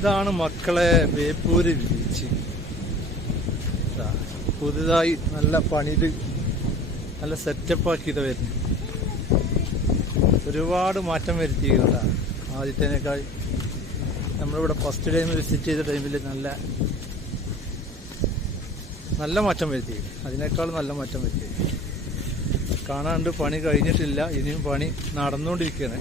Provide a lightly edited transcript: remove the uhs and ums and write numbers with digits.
ഇതാണ് മക്കളെ ബേപ്പൂര് ബീച്ച്. പുതുതായി നല്ല പണിത് നല്ല സെറ്റപ്പ് ആക്കിയിട്ട് വരുന്നു. ഒരുപാട് മാറ്റം വരുത്തി കേട്ടാ. ആദ്യത്തേനേക്കാൾ നമ്മളിവിടെ ഫസ്റ്റ് ടൈം വിസിറ്റ് ചെയ്ത ടൈമിൽ നല്ല മാറ്റം വരുത്തി. അതിനേക്കാൾ നല്ല മാറ്റം വരുത്തി. കാണാണ്ട് പണി കഴിഞ്ഞിട്ടില്ല, ഇനിയും പണി നടന്നുകൊണ്ടിരിക്കുകയാണ്.